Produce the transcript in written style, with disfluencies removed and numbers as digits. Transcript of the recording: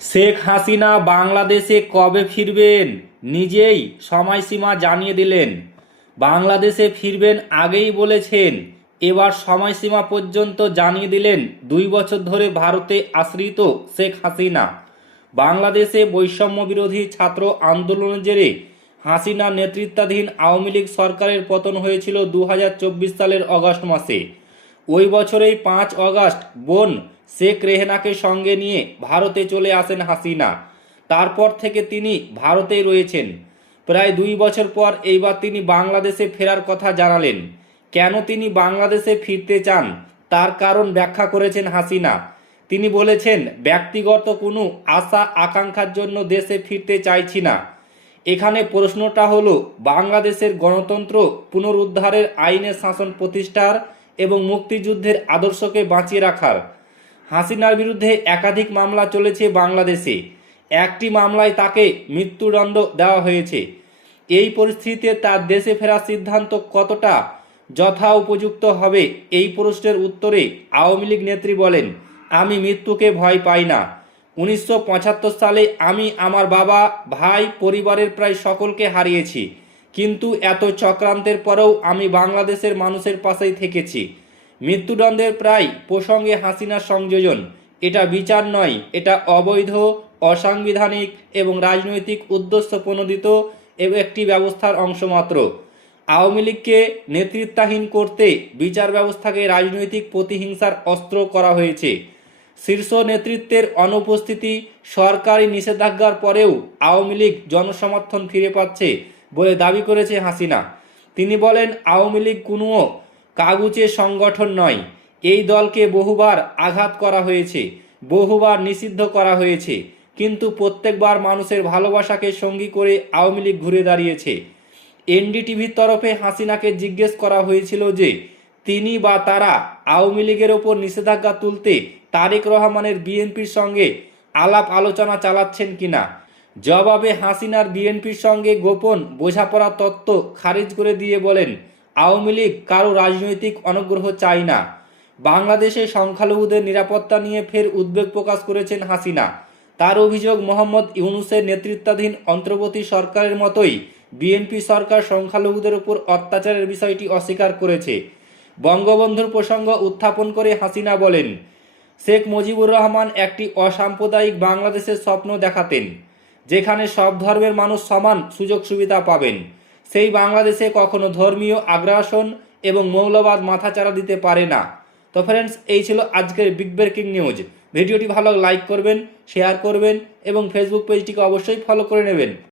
শেখ হাসিনা বাংলাদেশে কবে ফিরবেন নিজেই সময়সীমা জানিয়ে দিলেন। বাংলাদেশে ফিরবেন আগেই বলেছেন, এবার সময়সীমা পর্যন্ত জানিয়ে দিলেন 2 বছর ধরে ভারতে আশ্রিত শেখ হাসিনা। বাংলাদেশে বৈষম্য বিরোধী ছাত্র আন্দোলনের জেরে হাসিনা নেতৃত্বাধীন আওয়ামী লীগ সরকারের পতন হয়েছিল 2024 সালের অগস্ট মাসে। ওই বছরেই 5 আগস্ট বোন শেখ রেহেনাকে সঙ্গে নিয়ে ভারতে চলে আসেন হাসিনা। তারপর থেকে তিনি ভারতেই রয়েছেন। প্রায় 2 বছর পর এইবার তিনি বাংলাদেশে ফেরার কথা জানালেন। কেন তিনি বাংলাদেশে ফিরতে চান তার কারণ ব্যাখ্যা করেছেন হাসিনা। তিনি বলেছেন, ব্যক্তিগত কোনো আশা আকাঙ্ক্ষার জন্য দেশে ফিরতে চাইছি না। এখানে প্রশ্নটা হলো বাংলাদেশের গণতন্ত্র পুনরুদ্ধারের, আইনের শাসন প্রতিষ্ঠার এবং মুক্তিযুদ্ধের আদর্শকে বাঁচিয়ে রাখার। হাসিনার বিরুদ্ধে একাধিক মামলা চলেছে বাংলাদেশে। একটি মামলায় তাকে মৃত্যুদণ্ড দেওয়া হয়েছে। এই পরিস্থিতিতে তার দেশে ফেরার সিদ্ধান্ত কতটা যথা উপযুক্ত হবে, এই প্রশ্নের উত্তরে আওয়ামী লীগ নেত্রী বলেন, আমি মৃত্যুকে ভয় পাই না। 1975 সালে আমি আমার বাবা, ভাই, পরিবারের প্রায় সকলকে হারিয়েছি, কিন্তু এত চক্রান্তের পরেও আমি বাংলাদেশের মানুষের পাশেই থেকেছি। মৃত্যুদণ্ডের প্রায় প্রসঙ্গে হাসিনার সংযোজন, এটা বিচার নয়, এটা অবৈধ, অসাংবিধানিক এবং রাজনৈতিক উদ্দেশ্য প্রণোদিত একটি ব্যবস্থার অংশ মাত্র। আওয়ামী লীগকে নেতৃত্বাহীন করতে বিচার ব্যবস্থাকে রাজনৈতিক প্রতিহিংসার অস্ত্র করা হয়েছে। শীর্ষ নেতৃত্বের অনুপস্থিতি, সরকারি নিষেধাজ্ঞার পরেও আওয়ামী লীগ জনসমর্থন ফিরে পাচ্ছে বলে দাবি করেছে হাসিনা। তিনি বলেন, আওয়ামী লীগ কোনো কাগুজে সংগঠন নয়। এই দলকে বহুবার আঘাত করা হয়েছে, বহুবার নিষিদ্ধ করা হয়েছে, কিন্তু প্রত্যেকবার মানুষের ভালোবাসাকে সঙ্গী করে আওয়ামী লীগ ঘুরে দাঁড়িয়েছে। এনডিটিভির তরফে হাসিনাকে জিজ্ঞেস করা হয়েছিল যে তিনি বা তারা আওয়ামী লীগের ওপর নিষেধাজ্ঞা তুলতে তারেক রহমানের বিএনপির সঙ্গে আলাপ আলোচনা চালাচ্ছেন কিনা। জবাবে হাসিনার বিএনপির সঙ্গে গোপন বোঝাপড়া তত্ত্ব খারিজ করে দিয়ে বলেন, আওয়ামী লীগ কারো রাজনৈতিক অনুগ্রহ চায় না। বাংলাদেশে সংখ্যালঘুদের নিরাপত্তা নিয়ে ফের উদ্বেগ প্রকাশ করেছেন হাসিনা। তার অভিযোগ, মোহাম্মদ ইউনূসের নেতৃত্বাধীন অন্তর্বর্তী সরকারের মতোই বিএনপি সরকার সংখ্যালঘুদের উপর অত্যাচারের বিষয়টি অস্বীকার করেছে। বঙ্গবন্ধুর প্রসঙ্গ উত্থাপন করে হাসিনা বলেন, শেখ মুজিবুর রহমান একটি অসাম্প্রদায়িক বাংলাদেশের স্বপ্ন দেখাতেন, যেখানে সব ধর্মের মানুষ সমান সুযোগ সুবিধা পাবেন। সেই বাংলাদেশে কখনো ধর্মীয় আগ্রাসন এবং মৌলবাদ মাথাচাড়া দিতে পারে না। তো ফ্রেন্ডস, এই ছিল আজকের বিগ ব্রেকিং নিউজ। ভিডিওটি ভালো লাইক করবেন, শেয়ার করবেন এবং ফেসবুক পেজটিকে অবশ্যই ফলো করে নেবেন।